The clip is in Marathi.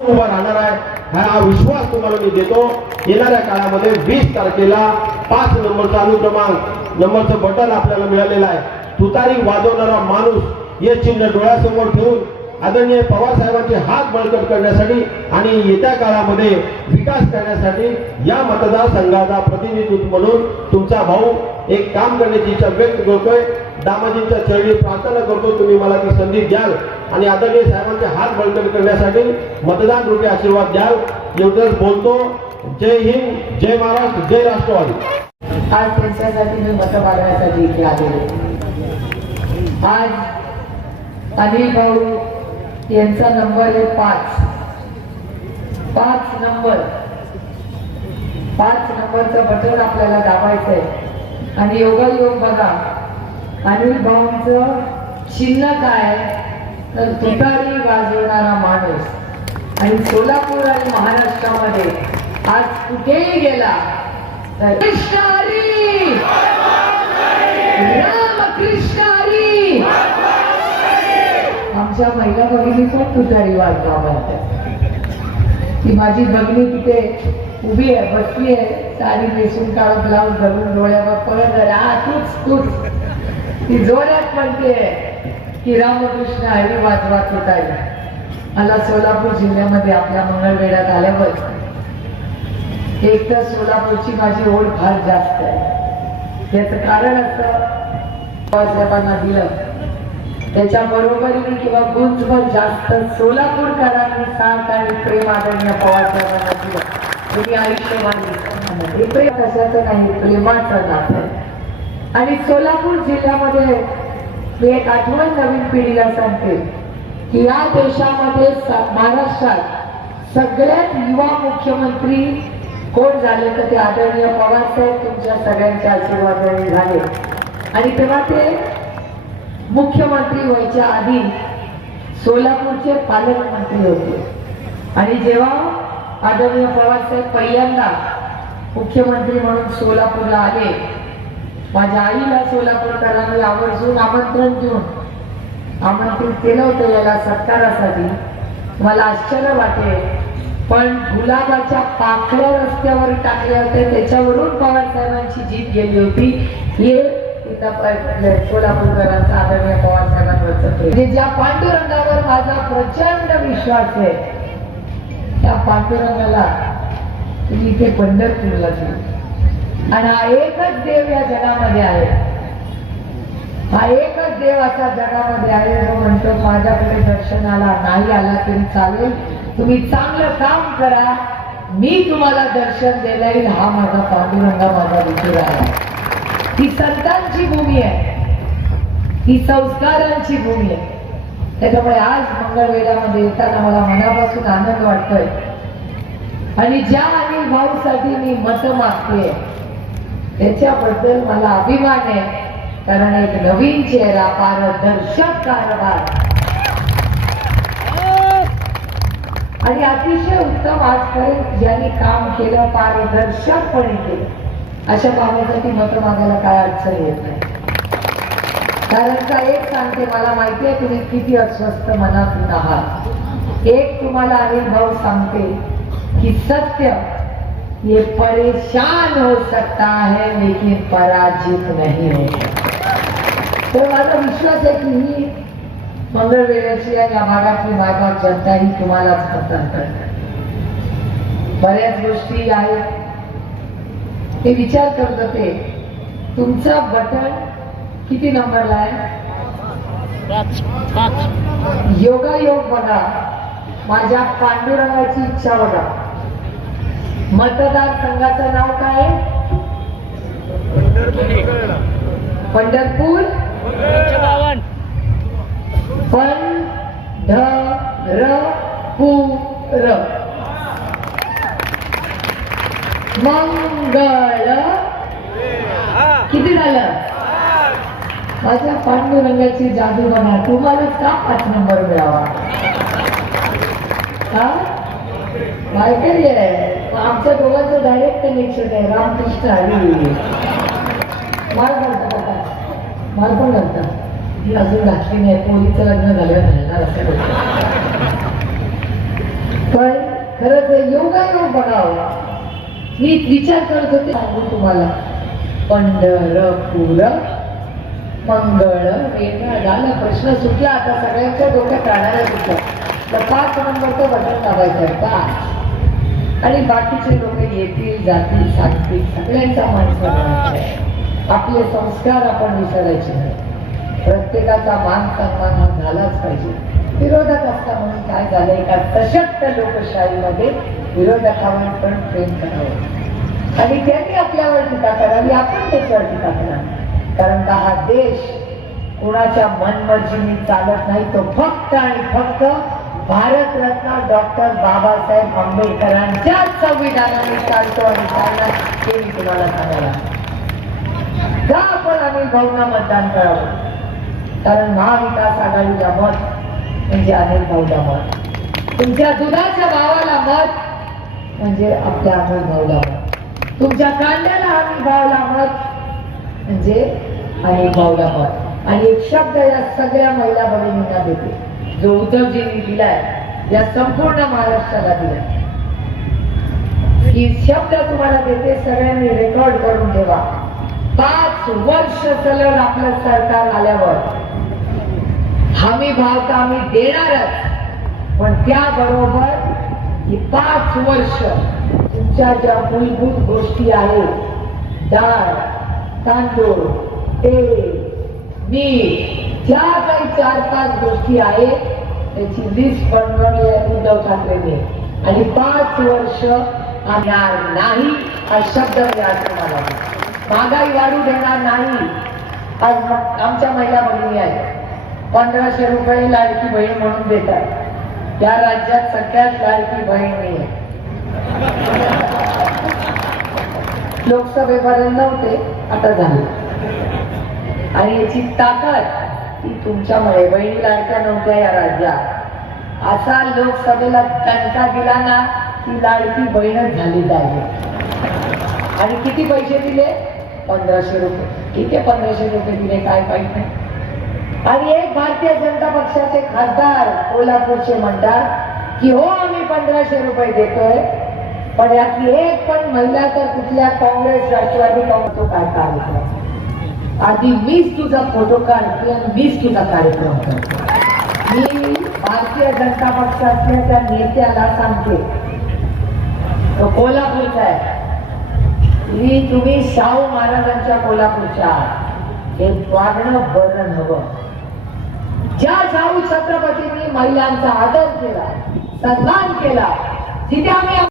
उभा राहणार आहे. हा विश्वास तुम्हाला मी देतो. येणाऱ्या काळामध्ये वीस तारखेला पाच नंबरचा अनुक्रमांक नंबरचं बटन आपल्याला मिळालेलं आहे. तुतारी वाजवणारा माणूस हे चिन्ह डोळ्यासमोर ठेवून आदरणीय पवार साहेबांचे हात बळकट करण्यासाठी आणि येत्या काळामध्ये विकास करण्यासाठी या मतदारसंघाचा प्रतिनिधित्व म्हणून तुमचा भाऊ एक काम करण्याची इच्छा व्यक्त करतोय. दामाजींच्या चरणी प्रार्थना करतो तुम्ही मला ती संधी द्याल आणि आदरणीय साहेबांचे हात बळकट करण्यासाठी मतदान रूपी आशीर्वाद द्याल. एवढंच बोलतो. जय हिंद जय महाराष्ट्र जय राष्ट्रवादी. आज त्यांच्यासाठी मी मत मागण्यासाठी इथे आलेले आज अनिल भाऊ यांचा नंबर आहे पाच. पाच नंबर. पाच नंबरचं बटन आपल्याला दाबायचं आहे आणि योगायोग बघा. अनिल भाऊंचं चिन्ह काय तर तुतारी वाजवणारा माणूस. आणि सोलापूर आणि महाराष्ट्रामध्ये आज कुठेही गेला तर कृष्ण हरी राम कृष्ण आमच्या महिला भगिनी पण तुतारी वाजवा ती माझी भगिनी तिथे उभी आहे बसली आहे साडी नेसून काळा ब्लाऊज घालून डोळ्यावर पळत झाला तूच तूच. ती जोरात म्हणते की रामकृष्ण हरी वाजवा तुतारी मला सोलापूर जिल्ह्यामध्ये आपल्या मंगळवेढ्यात आल्यावर एक तर सोलापूरची माझी ओढ फार जास्त आहे. याचं कारण असं बाबासाहेबांना दिलं. त्याच्या बरोबरीने किंवा गुंजभर जास्त सोलापूरकरांनी साथ आणि प्रेम आदरणीय पवारसाहेबांना दिलं तुम्ही आयुष्यवान प्रेम कशाचं नाही प्रेमाचं नातं आहे. आणि सोलापूर जिल्ह्यामध्ये मी एक आठवण नवीन पिढीला सांगते की या देशामध्ये महाराष्ट्रात सगळ्यात युवा मुख्यमंत्री कोण झाले तर ते आदरणीय पवारसाहेब तुमच्या सगळ्यांच्या आशीर्वादाने झाले आणि तेव्हा ते मुख्यमंत्री व्हायच्या आधी सोलापूरचे पालकमंत्री होते. आणि जेव्हा आदरणीय पवारसाहेब पहिल्यांदा मुख्यमंत्री म्हणून सोलापूरला आले माझ्या आईला सोलापूरकरांनी आवर्जून आमंत्रण देऊन आमंत्रित केलं होतं याला सत्कारासाठी. मला आश्चर्य वाटेल पण गुलाबाच्या पाकळ्या रस्त्यावर टाकल्या होत्या त्याच्यावरून पवार साहेबांची जीत गेली होती. हे इथं प- आदरणीय पवार साहेबांवरचं ज्या पांडुरंगावर माझा प्रचंड विश्वास आहे त्या पांडुरंगाला तुम्ही इथे पंढरपूरला गेला आणि हा एकच देव या जगामध्ये आहे. हा एकच देव असा जगामध्ये आहे जो म्हणतो माझ्याकडे दर्शनाला नाही आला तरी चालेल. तुम्ही चांगलं काम करा. मी तुम्हाला दर्शन देता हा माझा पांडुरंगा माझा विचार आहे. ही संतांची भूमी आहे. ही संस्कारांची भूमी आहे. त्याच्यामुळे आज मंगळवेढ्यामध्ये येताना मला मनापासून आनंद वाटतोय. आणि ज्या अनिल भाऊसाठी मी मत मागते त्याच्याबद्दल मला अभिमान आहे. कारण एक नवीन चेहरा पारदर्शक कारभार. आणि अतिशय उत्तम आजपर्यंत ज्यांनी काम केलं पारदर्शकपणे केलं. अशा कामासाठी मत मागायला काय अडचण येत नाही. कारण का एक सांगते मला माहिती आहे तुम्ही किती अस्वस्थ मनातून आहात. एक तुम्हाला अनिल भाऊ सांगते कि सत्य ये परेशान हो सकता है लेकिन पराजित नहीं हो तर माझा विश्वास आहे की ही मंगळवेळाची आणि या भागातली भागात जनता ही तुम्हालाच पसंत करतात बऱ्याच गोष्टी आहेत. ते विचार करत होते तुमचा बटन किती नंबरला आहे? योगायोग बघा माझ्या पांडुरंगाची इच्छा बघा. मतदार संघाचं नाव काय आहे? पंढरपूर. पंढरपूर. मंगळ किती झालं? माझ्या पांडुरंगाची जादू बघा. तुम्हाला का पाच नंबर मिळावा? हा मालकरी आहे. आमच्या दोघांचं डायरेक्ट कनेक्शन आहे. रामकृष्ण हरी माल घालता का पण घालता? मी अजून घातली नाही. पोलीचं लग्न झालं नाही असं पण खरंच योगायोग बघावा. मी विचार करत होते सांगू तुम्हाला. पंढरपूर मंगळ वेगळा झाला प्रश्न सुटला आता सगळ्यांच्या डोक्यात राहणाऱ्या सुटला तर पाच नंबरचं बटन दाबायचं आहे आणि बाकीचे लोक येतील जातील सांगतील सगळ्यांचा मान सन्मान आपले संस्कार आपण विसरायचे नाही. प्रत्येकाचा मान सन्मान हा झालाच पाहिजे. विरोधक असता म्हणून काय झालंय का? सशक्त लोकशाहीमध्ये विरोधकावर पण प्रेम करावं आणि त्यांनी आपल्यावर टीका करावी आपण त्याच्यावर टीका करावी कारण का हा देश कुणाच्या मनमर्जीने चालत नाही तो फक्त आणि फक्त भारतरत्न डॉक्टर बाबासाहेब आंबेडकरांच्या संविधानाने चालतो आणि चालणार हे मी तुम्हाला सांगायला का आपण आम्ही भाऊंना मतदान करावं? कारण महाविकास आघाडीला मत म्हणजे अनिल भाऊला मत. तुमच्या दुधाच्या भावाला मत म्हणजे आपल्या आम्ही भाव लावत तुमच्या कांद्याला आम्ही भाव मत म्हणजे अनिल भाव मत आणि एक शब्द या सगळ्या महिला भगिनींना देते. जो उद्धवजींनी दिलाय या संपूर्ण महाराष्ट्राला दिलाय. ही शब्द तुम्हाला देते सगळ्यांनी रेकॉर्ड करून ठेवा. पाच वर्ष सलग आपलं सरकार आल्यावर हमी भाव तर आम्ही देणारच. पण त्याबरोबर ही पाच वर्ष तुमच्या ज्या मूलभूत गोष्टी आहेत डाळ तांदूळ तेल मीठ ज्या काही चार पाच गोष्टी आहेत त्याची लिस्ट बनवली आहे उद्धव ठाकरेने. आणि पाच वर्ष आणणार नाही हा शब्द मी तुम्हाला महागाई वाढू देणार नाही. आज मग आमच्या महिला बहिणी आहेत. पंधराशे रुपये लाडकी बहीण म्हणून देतात. त्या राज्यात सगळ्यात लाडकी बहीण नाही आहे. लोकसभेपर्यंत नव्हते आता झाले. आणि याची ताकद ती तुमच्यामुळे. बहिणी लाडक्या नव्हत्या या राज्यात. असा लोकसभेला दणका दिला ना ती लाडकी बहीणच झाली पाहिजे. आणि किती पैसे दिले? पंधराशे रुपये. ठीक आहे पंधराशे रुपये दिले काय पाहिजे नाही आणि एक भारतीय जनता पक्षाचे खासदार कोल्हापूरचे म्हणतात की हो आम्ही पंधराशे रुपये देतोय पण यातली एक पण महिला तर कुठल्या काँग्रेस राष्ट्रवादी काँग्रेस काय आली आधी वीस तुझा फोटो काढते आणि वीस तुझा कार्यक्रम करतो मी भारतीय जनता पक्षातल्या त्या नेत्याला सांगते. तो कोल्हापूरचा आहे. मी तुम्ही शाहू महाराजांच्या कोल्हापूरच्या आहात. हे वागणं बरं हवं ज्या शाहू छत्रपतींनी महिलांचा आदर केला सन्मान केला तिथे आम्ही